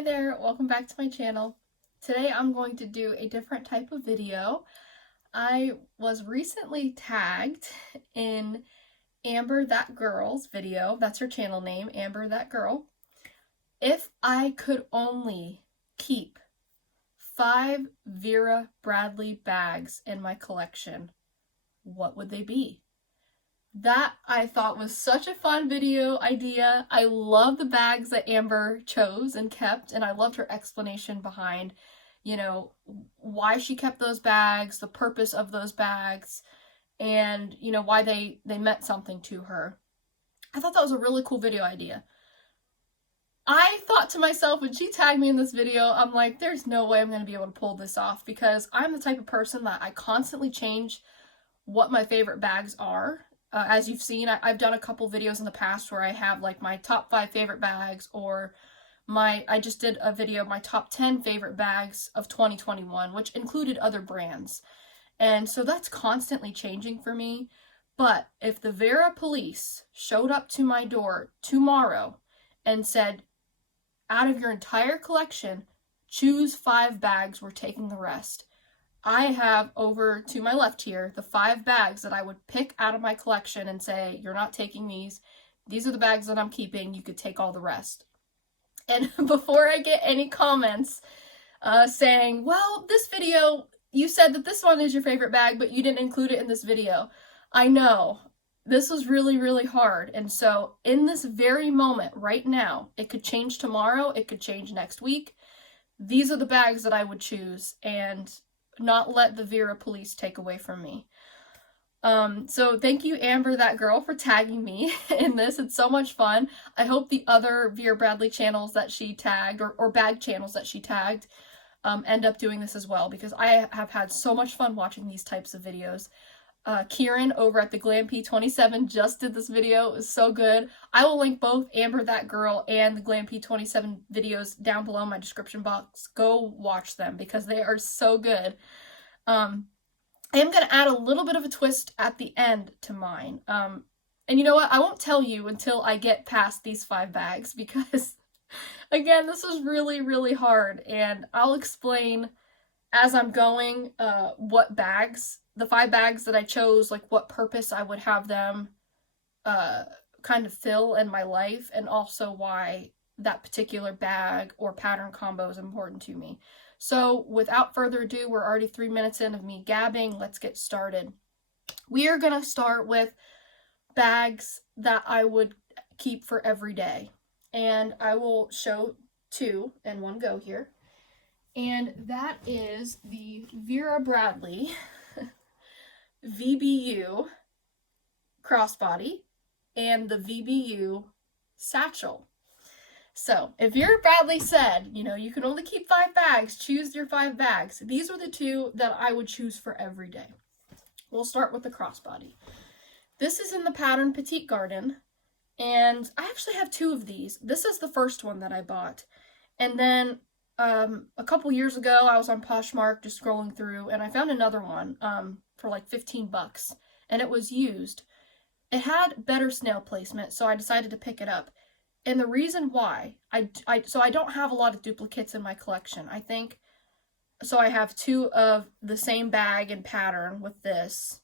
Hi there, welcome back to my channel. Today I'm going to do a different type of video. I was recently tagged in Amber That Girl's video, that's her channel name, Amber That Girl. If I could only keep 5 Vera Bradley bags in my collection, what would they be? That I thought was such a fun video idea. I love the bags that Amber chose and kept, and I loved her explanation behind, why she kept those bags, the purpose of those bags, and, why they meant something to her. I thought that was a really cool video idea. I thought to myself when she tagged me in this video, I'm like, there's no way I'm going to be able to pull this off because I'm the type of person that I constantly change what my favorite bags are. As you've seen, I've done a couple videos in the past where I have like my top 5 favorite bags, or I just did a video, my top 10 favorite bags of 2021, which included other brands. And so that's constantly changing for me. But if the Vera police showed up to my door tomorrow and said, out of your entire collection, choose 5 bags, we're taking the rest. I have over to my left here the 5 bags that I would pick out of my collection and say, you're not taking these. These are the bags that I'm keeping. You could take all the rest. And before I get any comments saying, well, this video, you said that this one is your favorite bag, but you didn't include it in this video. I know. This was really, really hard. And so in this very moment right now, it could change tomorrow. It could change next week. These are the bags that I would choose and not let the Vera police take away from me. So thank you, Amber That Girl, for tagging me in this. It's so much fun. I hope the other Vera Bradley channels that she tagged, or bag channels that she tagged, end up doing this as well, because I have had so much fun watching these types of videos. Kieran over at the Glam P27 just did this video. It was so good. I will link both Amber That Girl and the Glam P27 videos down below in my description box. Go watch them because they are so good. I am going to add a little bit of a twist at the end to mine. And you know what? I won't tell you until I get past these 5 bags because, again, this is really, really hard. And I'll explain as I'm going what bags, the 5 bags that I chose, like what purpose I would have them kind of fill in my life, and also why that particular bag or pattern combo is important to me. So without further ado, we're already 3 minutes in of me gabbing. Let's get started. We are going to start with bags that I would keep for every day. And I will show 2 in one go here. And that is the Vera Bradley VBU crossbody and the VBU satchel. So if Vera Bradley said, you can only keep 5 bags, choose your 5 bags, these are the 2 that I would choose for every day. We'll start with the crossbody. This is in the pattern Petite Garden, and I actually have 2 of these. This is the first one that I bought. And then a couple years ago, I was on Poshmark just scrolling through, and I found another one for like 15 bucks, and it was used. It had better snail placement, so I decided to pick it up. And the reason why, so I don't have a lot of duplicates in my collection. I think, so I have 2 of the same bag and pattern with this.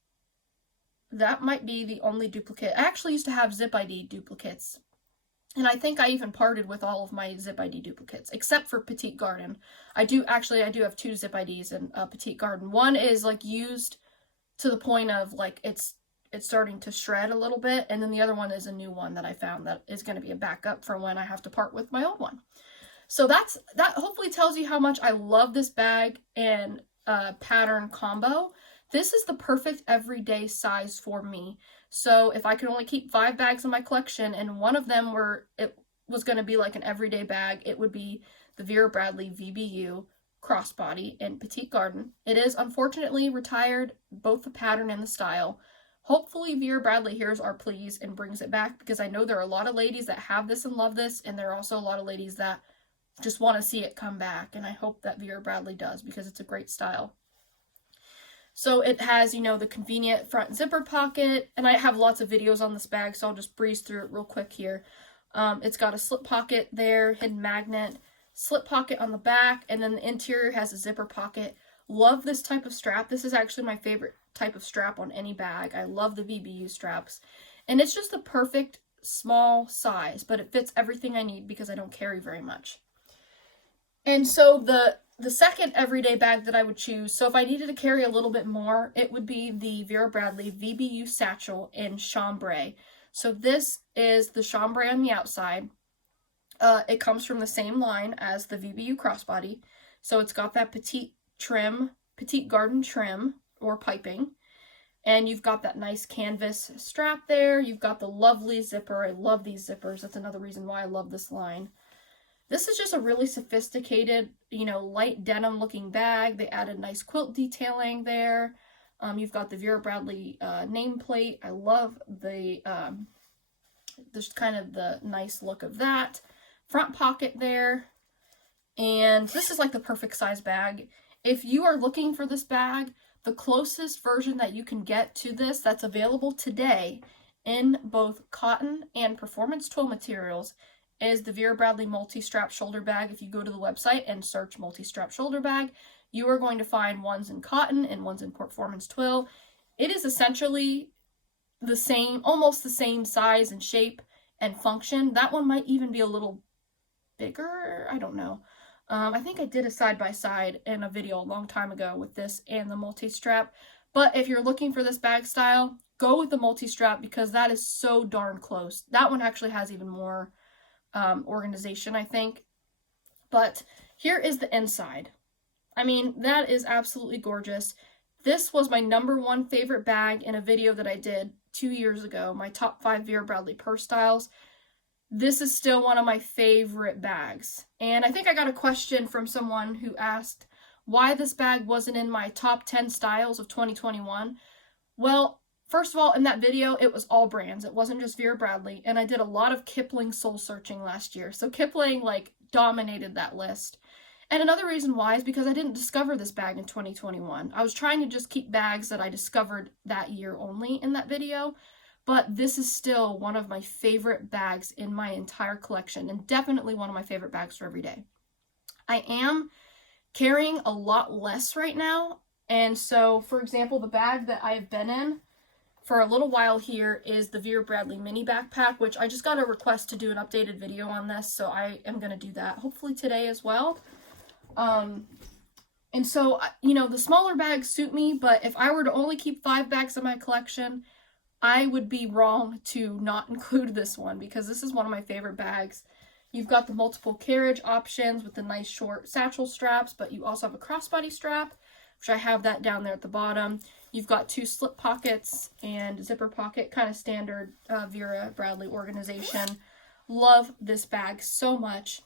That might be the only duplicate. I actually used to have Zip ID duplicates. And I think I even parted with all of my Zip ID duplicates, except for Petite Garden. I do have 2 Zip IDs in Petite Garden. One is like used to the point of like it's starting to shred a little bit, and then the other one is a new one that I found that is going to be a backup for when I have to part with my old one. So that hopefully tells you how much I love this bag and pattern combo. This is the perfect everyday size for me. So if I could only keep 5 bags in my collection, and one of them it was going to be like an everyday bag, it would be the Vera Bradley VBU crossbody in Petite Garden. It is unfortunately retired, both the pattern and the style. Hopefully Vera Bradley hears our pleas and brings it back, because I know there are a lot of ladies that have this and love this, and there are also a lot of ladies that just want to see it come back, and I hope that Vera Bradley does, because it's a great style. So it has, the convenient front zipper pocket, and I have lots of videos on this bag, so I'll just breeze through it real quick here. It's got a slip pocket there, hidden magnet, slip pocket on the back, and then the interior has a zipper pocket. Love this type of strap. This is actually my favorite type of strap on any bag. I love the VBU straps. And it's just the perfect small size, but it fits everything I need because I don't carry very much. And so the second everyday bag that I would choose, so if I needed to carry a little bit more, it would be the Vera Bradley VBU satchel in chambray. So this is the chambray on the outside. It comes from the same line as the VBU crossbody. So it's got that petite garden trim or piping. And you've got that nice canvas strap there. You've got the lovely zipper. I love these zippers. That's another reason why I love this line. This is just a really sophisticated, light denim looking bag. They added nice quilt detailing there. You've got the Vera Bradley nameplate. I love the just kind of the nice look of that. Front pocket there. And this is like the perfect size bag. If you are looking for this bag, the closest version that you can get to this that's available today in both cotton and performance twill materials is the Vera Bradley multi-strap shoulder bag. If you go to the website and search multi-strap shoulder bag, you are going to find ones in cotton and ones in performance twill. It is essentially the same, almost the same size and shape and function. That one might even be a little bigger. I don't know. I think I did a side-by-side in a video a long time ago with this and the multi-strap. But if you're looking for this bag style, go with the multi-strap because that is so darn close. That one actually has even more organization, I think. But here is the inside. I mean, that is absolutely gorgeous. This was my #1 favorite bag in a video that I did 2 years ago, my top 5 Vera Bradley purse styles. This is still one of my favorite bags. And I think I got a question from someone who asked why this bag wasn't in my top 10 styles of 2021. Well, first of all, in that video, it was all brands. It wasn't just Vera Bradley. And I did a lot of Kipling soul searching last year. So Kipling dominated that list. And another reason why is because I didn't discover this bag in 2021. I was trying to just keep bags that I discovered that year only in that video. But this is still one of my favorite bags in my entire collection and definitely one of my favorite bags for every day. I am carrying a lot less right now. And so, for example, the bag that I've been in for a little while here is the Vera Bradley mini backpack, which I just got a request to do an updated video on this. So I am going to do that hopefully today as well. And so, the smaller bags suit me, but if I were to only keep 5 bags in my collection, I would be wrong to not include this one because this is one of my favorite bags. You've got the multiple carriage options with the nice short satchel straps, but you also have a crossbody strap, which I have that down there at the bottom. You've got 2 slip pockets and zipper pocket, kind of standard Vera Bradley organization. Love this bag so much.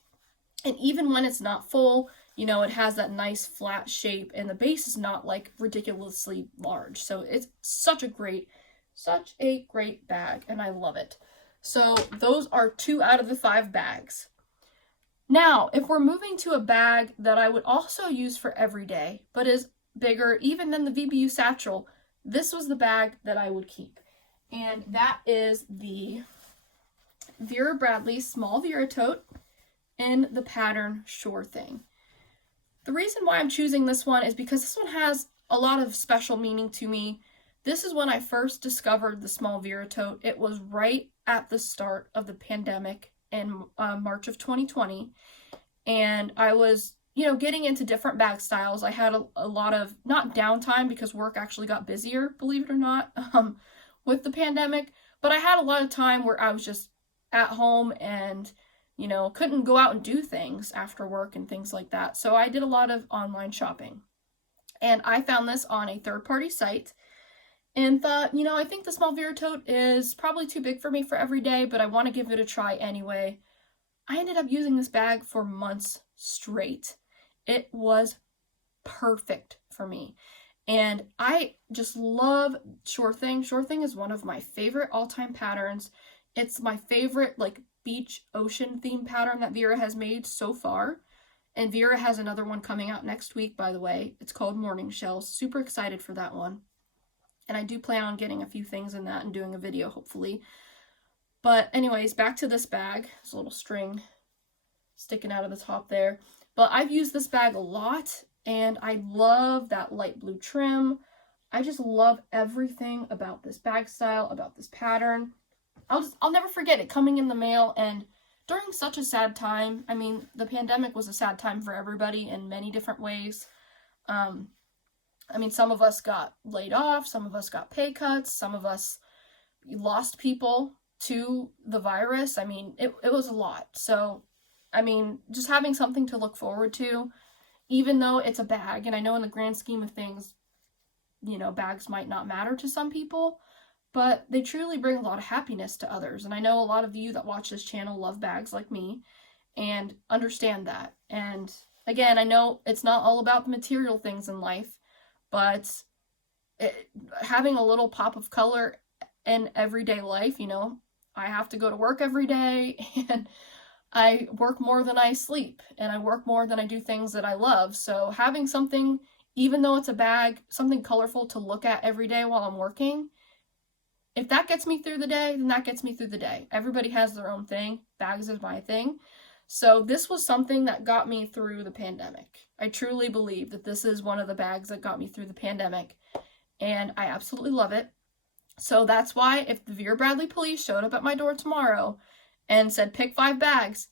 And even when it's not full, it has that nice flat shape and the base is not ridiculously large. So it's such a great bag and I love it. So those are 2 out of the 5 bags. Now, if we're moving to a bag that I would also use for every day, but is bigger even than the VBU satchel, this was the bag that I would keep. And that is the Vera Bradley small Vera tote in the pattern Sure Thing. The reason why I'm choosing this one is because this one has a lot of special meaning to me. This is when I first discovered the small Vera tote. It was right at the start of the pandemic in March of 2020. And I was, getting into different bag styles. I had a lot of, not downtime because work actually got busier, believe it or not, with the pandemic. But I had a lot of time where I was just at home and, couldn't go out and do things after work and things like that. So I did a lot of online shopping. And I found this on a third-party site. And thought, I think the small Vera tote is probably too big for me for every day, but I want to give it a try anyway. I ended up using this bag for months straight. It was perfect for me. And I just love Sure Thing. Sure Thing is one of my favorite all-time patterns. It's my favorite beach ocean theme pattern that Vera has made so far. And Vera has another one coming out next week, by the way. It's called Morning Shells. Super excited for that one. And I do plan on getting a few things in that and doing a video, hopefully. But anyways, back to this bag. There's a little string sticking out of the top there. But I've used this bag a lot, and I love that light blue trim. I just love everything about this bag style, about this pattern. I'll never forget it coming in the mail, and during such a sad time. I mean, the pandemic was a sad time for everybody in many different ways. I mean, some of us got laid off, some of us got pay cuts, some of us lost people to the virus. I mean, it was a lot. So, I mean, just having something to look forward to, even though it's a bag, and I know in the grand scheme of things, you know, bags might not matter to some people, but they truly bring a lot of happiness to others. And I know a lot of you that watch this channel love bags like me and understand that. And again, I know it's not all about the material things in life, but having a little pop of color in everyday life, you know, I have to go to work every day, and I work more than I sleep, and I work more than I do things that I love. So having something, even though it's a bag, something colorful to look at every day while I'm working, if that gets me through the day, then that gets me through the day. Everybody has their own thing. Bags is my thing. So this was something that got me through the pandemic. I truly believe that this is one of the bags that got me through the pandemic, and I absolutely love it. So that's why if the Vera Bradley police showed up at my door tomorrow and said, pick 5 bags,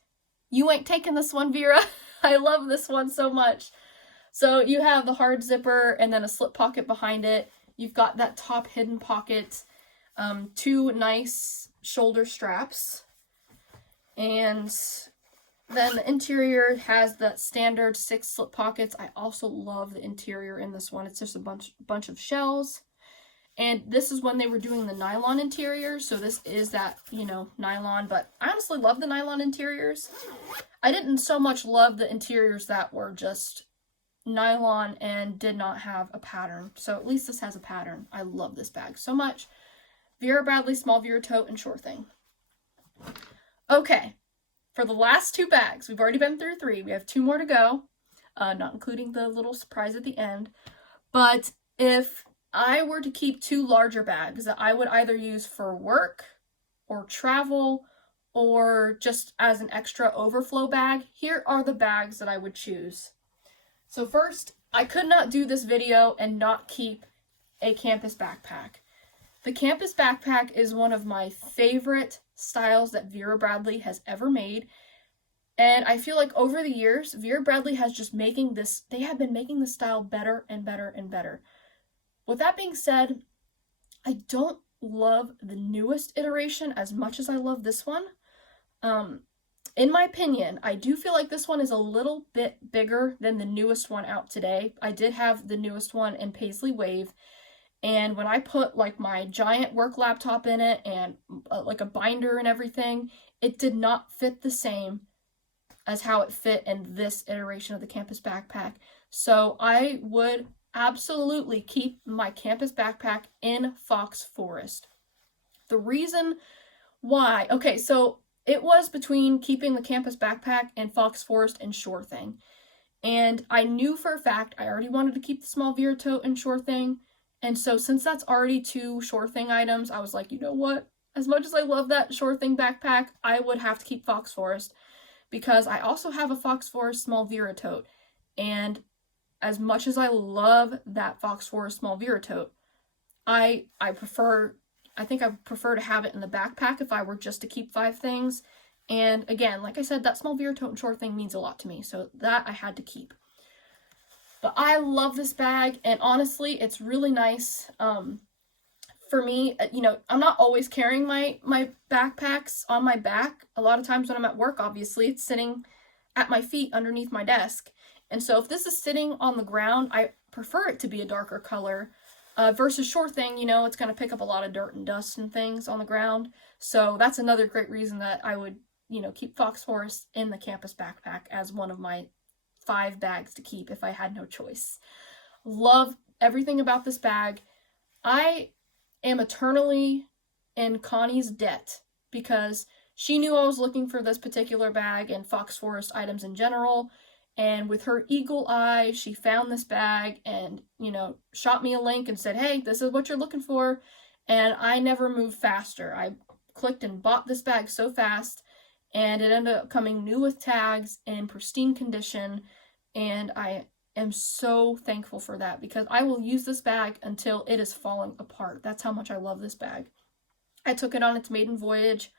you ain't taking this one, Vera. I love this one so much. So you have the hard zipper and then a slip pocket behind it. You've got that top hidden pocket. 2 nice shoulder straps, and then the interior has the standard 6 slip pockets. I also love the interior in this one. It's just a bunch of shells, and this is when they were doing the nylon interiors, so this is that, you know, nylon, but I honestly love the nylon interiors. I didn't so much love the interiors that were just nylon and did not have a pattern, so at least this has a pattern. I love this bag so much. Vera Bradley Small Vera Tote and Sure Thing. Okay, for the last 2 bags, we've already been through 3. We have 2 more to go, not including the little surprise at the end. But if I were to keep 2 larger bags that I would either use for work or travel or just as an extra overflow bag, here are the bags that I would choose. So first, I could not do this video and not keep a campus backpack. The campus backpack is one of my favorite styles that Vera Bradley has ever made. And I feel like over the years, Vera Bradley has just they have been making this style better and better and better. With that being said, I don't love the newest iteration as much as I love this one. In my opinion, I do feel like this one is a little bit bigger than the newest one out today. I did have the newest one in Paisley Wave. And when I put like my giant work laptop in it and like a binder and everything, it did not fit the same as how it fit in this iteration of the campus backpack. So I would absolutely keep my campus backpack in Fox Forest. The reason why, okay, so it was between keeping the campus backpack and Fox Forest and Sure Thing. And I knew for a fact I already wanted to keep the Small Vera Tote and Sure Thing. And so since that's already 2 Sure Thing items, I was like, you know what? As much as I love that Sure Thing backpack, I would have to keep Fox Forest because I also have a Fox Forest Small Vera Tote. And as much as I love that Fox Forest Small Vera Tote, I think I would prefer to have it in the backpack if I were just to keep 5 things. And again, like I said, that Small Vera Tote and Sure Thing means a lot to me, so that I had to keep. But I love this bag, and honestly, it's really nice. For me, you know, I'm not always carrying my backpacks on my back. A lot of times when I'm at work, obviously, it's sitting at my feet underneath my desk. And so if this is sitting on the ground, I prefer it to be a darker color. Versus Sure Thing, you know, it's going to pick up a lot of dirt and dust and things on the ground. So that's another great reason that I would, you know, keep Fox Forest in the campus backpack as one of my 5 bags to keep if I had no choice. Love everything about this bag. I am eternally in Connie's debt because she knew I was looking for this particular bag and Fox Forest items in general. And with her eagle eye, she found this bag and, you know, shot me a link and said, hey, this is what you're looking for. And I never moved faster. I clicked and bought this bag so fast. and it ended up coming new with tags in pristine condition, and I am so thankful for that because I will use this bag until it is falling apart. That's how much I love this bag. I took it on its maiden voyage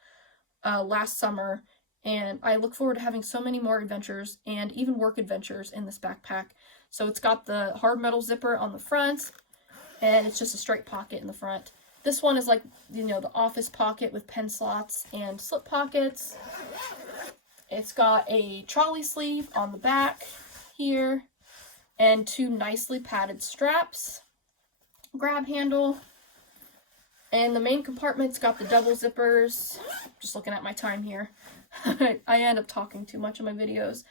last summer, and I look forward to having so many more adventures and even work adventures in this backpack. So it's got the hard metal zipper on the front, and it's just a straight pocket in the front. This one is like, you know, the office pocket with pen slots and slip pockets. It's got a trolley sleeve on the back here, and two nicely padded straps, grab handle, and the main compartment's got the double zippers. Just looking at my time here. I end up talking too much in my videos.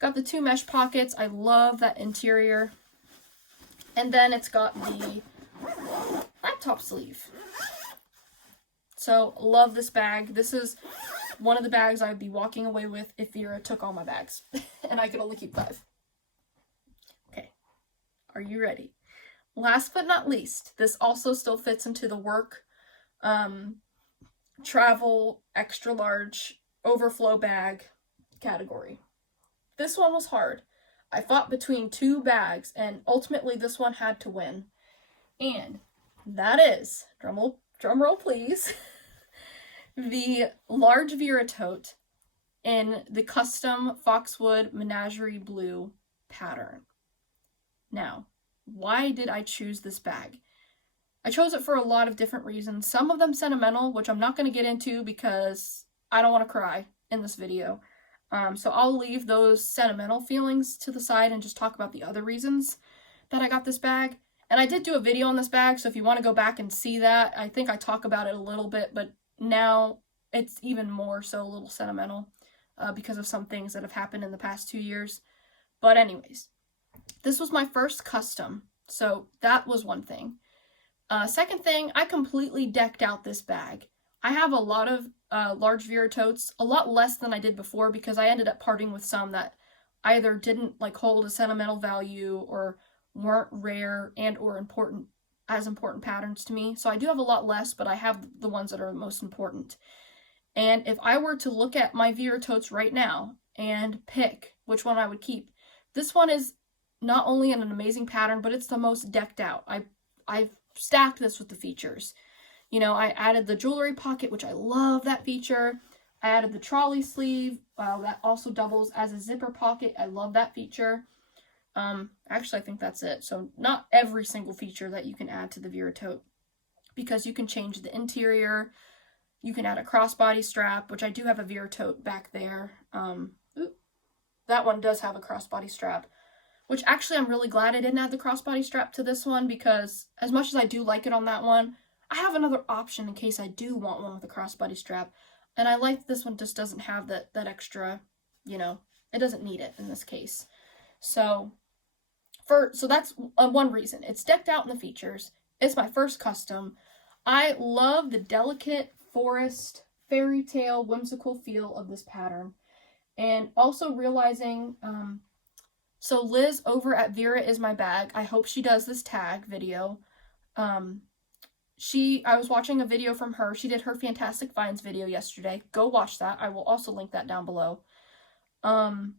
Got the two mesh pockets. I love that interior. And then it's got the laptop sleeve. So, love this bag. This is one of the bags I'd be walking away with if Vera took all my bags. And I could only keep 5. Okay. Are you ready? Last but not least, this also still fits into the work, travel, extra large, overflow bag category. This one was hard. I fought between 2 bags, and ultimately this one had to win. And that is, drum roll please, the large Vera tote in the custom Foxwood Menagerie Blue pattern. Now, why did I choose this bag? I chose it for a lot of different reasons. Some of them sentimental, which I'm not going to get into because I don't want to cry in this video. So I'll leave those sentimental feelings to the side and just talk about the other reasons that I got this bag. And I did do a video on this bag, so if you want to go back and see that, I think I talk about it a little bit, but now it's even more so a little sentimental because of some things that have happened in the past 2 years. But anyways, this was my first custom, so that was one thing. Second thing, I completely decked out this bag. I have a lot of large Vera totes, a lot less than I did before because I ended up parting with some that either didn't like hold a sentimental value or weren't rare and or important patterns to me. So I do have a lot less, but I have the ones that are the most important. And if I were to look at my Vera totes right now and pick which one I would keep, this one is not only an amazing pattern, but it's the most decked out. I've stacked this with the features. You know, I added the jewelry pocket, which I love that feature. I added the trolley sleeve, that also doubles as a zipper pocket. I love that feature. Actually, I think that's it. So not every single feature that you can add to the Vera tote, because you can change the interior. You can add a crossbody strap, which I do have a Vera tote back there. That one does have a crossbody strap, which actually I'm really glad I didn't add the crossbody strap to this one, because as much as I do like it on that one, I have another option in case I do want one with a crossbody strap. And I like this one just doesn't have that extra, you know, it doesn't need it in this case. So that's one reason. It's decked out in the features. It's my first custom. I love the delicate forest, fairy tale, whimsical feel of this pattern. And also realizing, so Liz over at Vera Is My Bag, I hope she does this tag video. I was watching a video from her. She did her Fantastic Finds video yesterday. Go watch that. I will also link that down below. And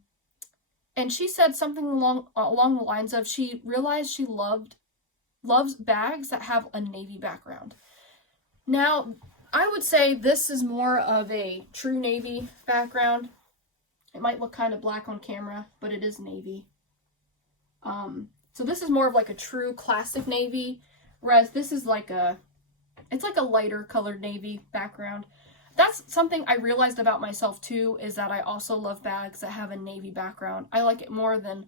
she said something along the lines of she realized she loves bags that have a navy background. Now, I would say this is more of a true navy background. It might look kind of black on camera, but it is navy. So this is more of like a true classic navy, whereas this is it's like a lighter colored navy background. That's something I realized about myself too, is that I also love bags that have a navy background. I like it more than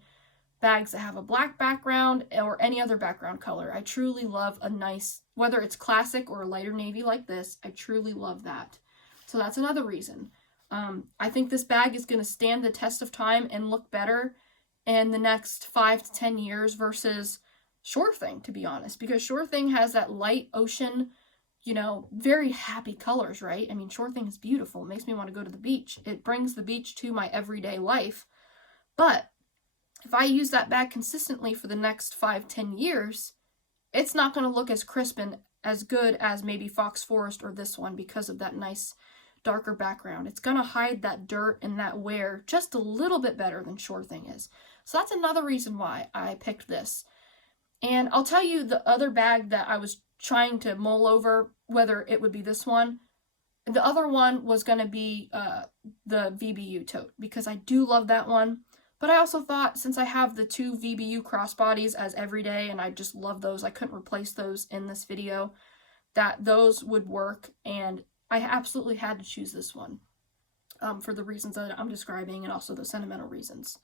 bags that have a black background or any other background color. I truly love a nice, whether it's classic or a lighter navy like this, I truly love that. So that's another reason. I think this bag is going to stand the test of time and look better in the next 5 to 10 years versus Sure Thing, to be honest, because Sure Thing has that light ocean, you know, very happy colors, right? I mean, Sure Thing is beautiful. It makes me want to go to the beach. It brings the beach to my everyday life. But if I use that bag consistently for the next 5-10 years, it's not going to look as crisp and as good as maybe Fox Forest or this one because of that nice darker background. It's gonna hide that dirt and that wear just a little bit better than Sure Thing is. So that's another reason why I picked this. And I'll tell you the other bag that I was trying to mull over whether it would be this one. The other one was going to be the VBU tote, because I do love that one. But I also thought, since I have the two VBU crossbodies as everyday, and I just love those, I couldn't replace those in this video, that those would work, and I absolutely had to choose this one for the reasons that I'm describing, and also the sentimental reasons.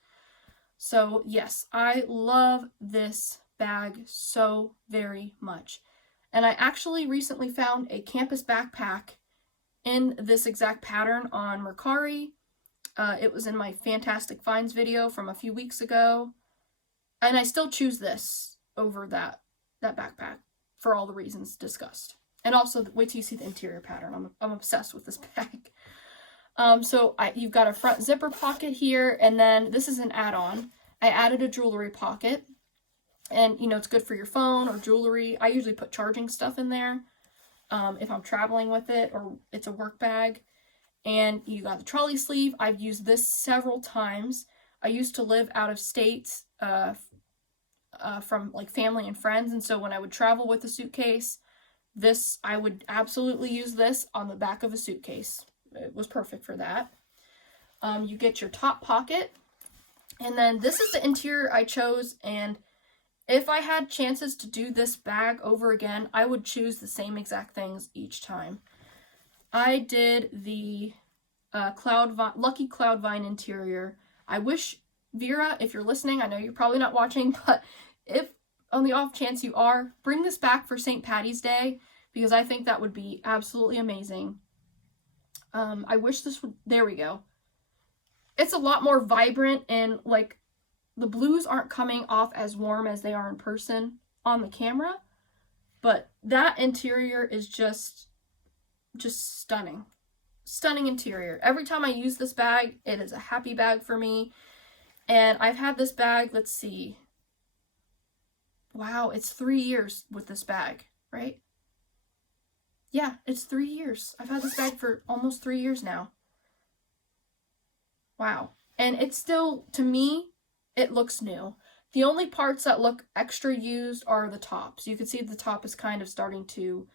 So yes, I love this bag so very much. And I actually recently found a campus backpack in this exact pattern on Mercari. It was in my Fantastic Finds video from a few weeks ago. And I still choose this over that backpack for all the reasons discussed. And also, wait till you see the interior pattern. I'm obsessed with this bag. So you've got a front zipper pocket here, and then this is an add-on. I added a jewelry pocket. And, you know, it's good for your phone or jewelry. I usually put charging stuff in there if I'm traveling with it, or it's a work bag. And you got the trolley sleeve. I've used this several times. I used to live out of state from like family and friends. And so when I would travel with a suitcase, I would absolutely use this on the back of a suitcase. It was perfect for that. You get your top pocket. And then this is the interior I chose, and if I had chances to do this bag over again, I would choose the same exact things each time. I did the Lucky Cloud Vine interior. I wish, Vera, if you're listening, I know you're probably not watching, but if on the off chance you are, bring this back for St. Patty's Day, because I think that would be absolutely amazing. I wish this would, there we go. It's a lot more vibrant, and like the blues aren't coming off as warm as they are in person on the camera, but that interior is just stunning. Stunning interior. Every time I use this bag, it is a happy bag for me. And I've had this bag, let's see. Wow, it's 3 years with this bag, right? Yeah, it's 3 years. I've had this bag for almost 3 years now. Wow. And it's still, to me, it looks new. The only parts that look extra used are the tops. You can see the top is kind of starting to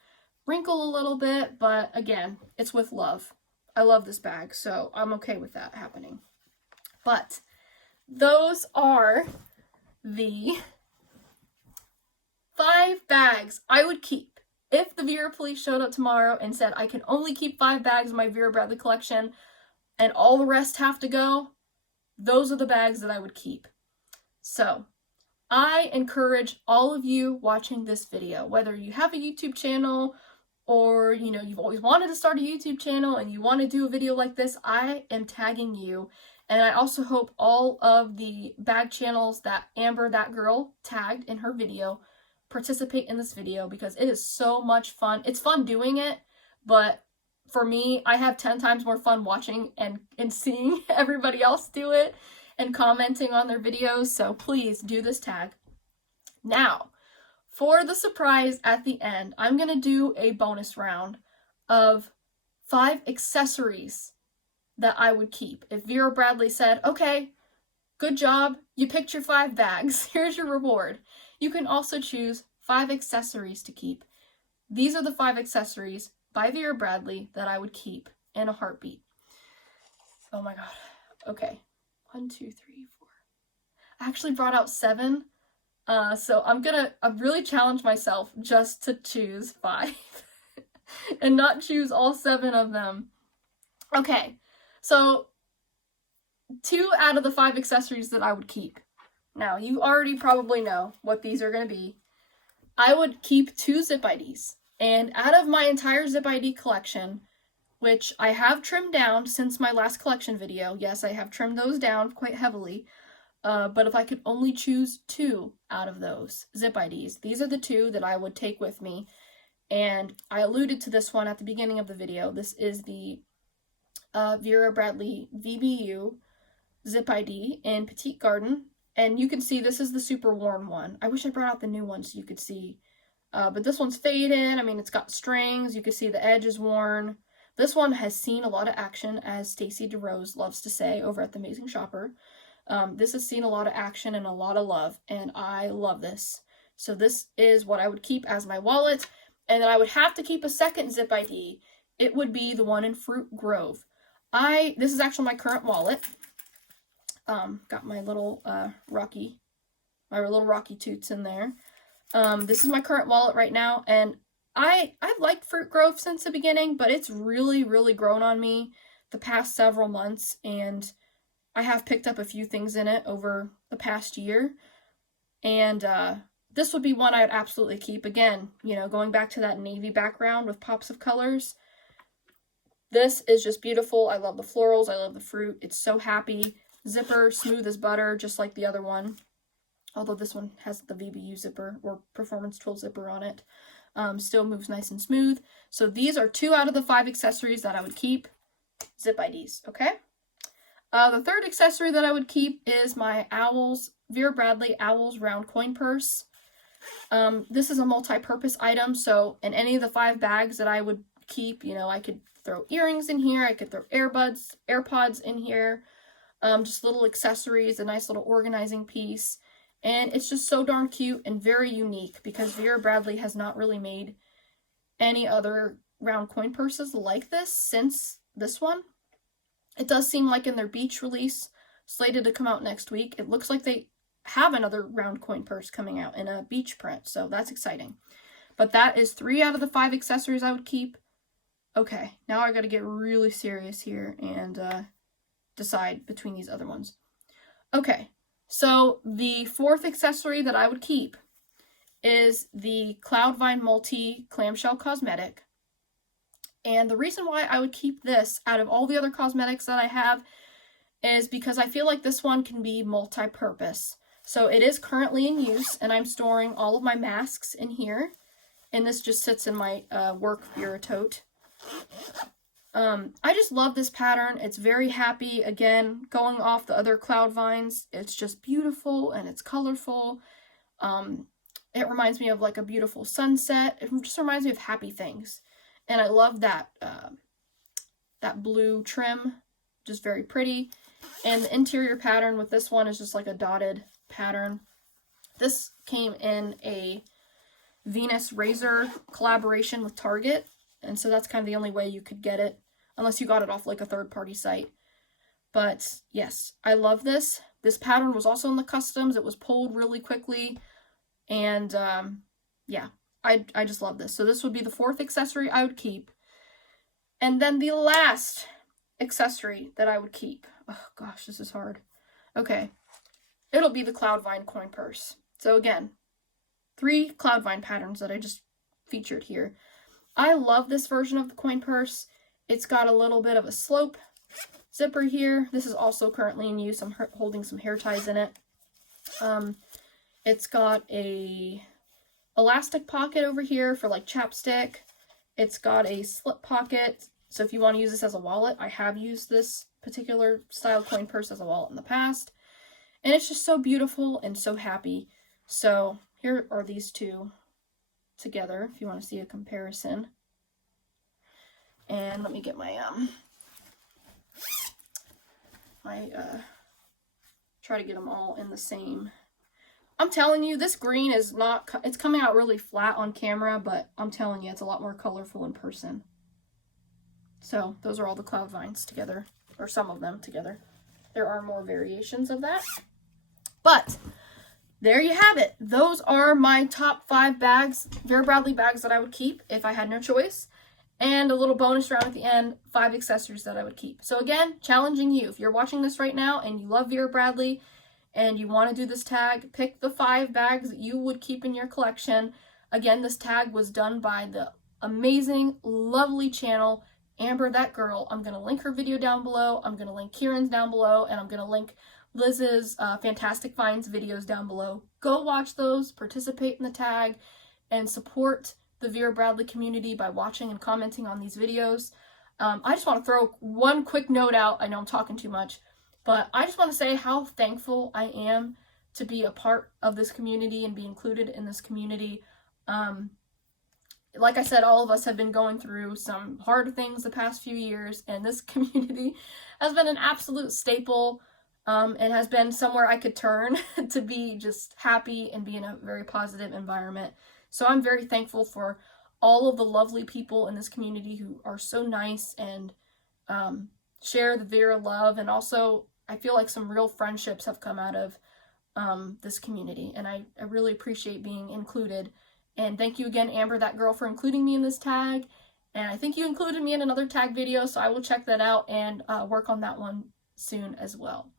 wrinkle a little bit, but again, it's with love. I love this bag, so I'm okay with that happening. But those are the 5 bags I would keep. If the Vera police showed up tomorrow and said I can only keep 5 bags in my Vera Bradley collection and all the rest have to go, those are the bags that I would keep. So, I encourage all of you watching this video, whether you have a YouTube channel or, you know, you've always wanted to start a YouTube channel and you want to do a video like this, I am tagging you. And I also hope all of the bag channels that Amber, that girl, tagged in her video participate in this video, because it is so much fun. It's fun doing it, but for me, I have 10 times more fun watching and seeing everybody else do it and commenting on their videos, so please do this tag. Now, for the surprise at the end, I'm going to do a bonus round of 5 accessories that I would keep. If Vera Bradley said, okay, good job, you picked your 5 bags, here's your reward. You can also choose 5 accessories to keep. These are the 5 accessories by Vera Bradley that I would keep in a heartbeat. Oh my god. Okay. 1, 2, 3, 4. I actually brought out 7. So I've really challenged myself just to choose 5 and not choose all 7 of them. Okay. So 2 out of the 5 accessories that I would keep. Now, you already probably know what these are going to be. I would keep 2 zip IDs. And out of my entire zip ID collection, which I have trimmed down since my last collection video, yes, I have trimmed those down quite heavily, but if I could only choose 2 out of those zip IDs, these are the 2 that I would take with me. And I alluded to this one at the beginning of the video. This is the Vera Bradley VBU zip ID in Petite Garden. And you can see this is the super worn one. I wish I brought out the new one so you could see. But this one's faded. I mean, it's got strings. You can see the edge is worn. This one has seen a lot of action, as Stacey DeRose loves to say over at The Amazing Shopper. This has seen a lot of action and a lot of love, and I love this. So this is what I would keep as my wallet, and then I would have to keep a second zip ID. It would be the one in Fruit Grove. This is actually my current wallet. Got my little Rocky Toots in there. This is my current wallet right now, and I've liked Fruit Grove since the beginning, but it's really, really grown on me the past several months, and I have picked up a few things in it over the past year, and this would be one I'd absolutely keep. Again, you know, going back to that navy background with pops of colors. This is just beautiful. I love the florals. I love the fruit. It's so happy. Zipper, smooth as butter, just like the other one. Although this one has the VBU zipper or Performance Tool zipper on it. Still moves nice and smooth. So these are 2 out of the 5 accessories that I would keep. Zip IDs, okay? The third accessory that I would keep is my Vera Bradley Owls round coin purse. This is a multi-purpose item, so in any of the 5 bags that I would keep, you know, I could throw earrings in here, I could throw AirPods in here, just little accessories, a nice little organizing piece. And it's just so darn cute and very unique because Vera Bradley has not really made any other round coin purses like this since this one. It does seem like in their beach release, slated to come out next week, it looks like they have another round coin purse coming out in a beach print, so that's exciting. But that is 3 out of the 5 accessories I would keep. Okay, now I gotta get really serious here and decide between these other ones. Okay. So the 4th accessory that I would keep is the Cloudvine Multi Clamshell Cosmetic. And the reason why I would keep this out of all the other cosmetics that I have is because I feel like this one can be multi-purpose. So it is currently in use, and I'm storing all of my masks in here. And this just sits in my work Vera tote. I just love this pattern. It's very happy. Again, going off the other cloud vines, it's just beautiful and it's colorful. It reminds me of like a beautiful sunset. It just reminds me of happy things. And I love that that blue trim, just very pretty. And the interior pattern with this one is just like a dotted pattern. This came in a Venus Razor collaboration with Target. And so that's kind of the only way you could get it, unless you got it off like a third-party site. But yes, I love this. This pattern was also in the customs. It was pulled really quickly. And yeah, I just love this. So this would be the 4th accessory I would keep. And then the last accessory that I would keep. Oh gosh, this is hard. Okay. It'll be the Cloudvine coin purse. So again, 3 Cloudvine patterns that I just featured here. I love this version of the coin purse. It's got a little bit of a slope zipper here. This is also currently in use. I'm holding some hair ties in it. It's got a elastic pocket over here for like chapstick. It's got a slip pocket. So if you want to use this as a wallet, I have used this particular style coin purse as a wallet in the past. And it's just so beautiful and so happy. So here are these 2 together if you want to see a comparison. And let me get my try to get them all in the same. I'm telling you, this green is not, it's coming out really flat on camera, but I'm telling you, it's a lot more colorful in person. So those are all the cloud vines together, or some of them together. There are more variations of that, but there you have it. Those are my top 5 bags, Vera Bradley bags that I would keep if I had no choice. And a little bonus round at the end, 5 accessories that I would keep. So again, challenging you. If you're watching this right now and you love Vera Bradley and you want to do this tag, pick the 5 bags that you would keep in your collection. Again, this tag was done by the amazing, lovely channel, Amber That Girl. I'm going to link her video down below. I'm going to link Kieran's down below. And I'm going to link Liz's Fantastic Finds videos down below. Go watch those, participate in the tag, and support the Vera Bradley community by watching and commenting on these videos. I just want to throw one quick note out. I know I'm talking too much, but I just want to say how thankful I am to be a part of this community and be included in this community. like I said, all of us have been going through some hard things the past few years, and this community has been an absolute staple, and has been somewhere I could turn to be just happy and be in a very positive environment. So I'm very thankful for all of the lovely people in this community who are so nice and share the Vera love, and also I feel like some real friendships have come out of this community, and I really appreciate being included. And thank you again, Amber, that girl, for including me in this tag. And I think you included me in another tag video, so I will check that out and work on that one soon as well.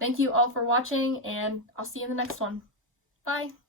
Thank you all for watching, and I'll see you in the next one. Bye!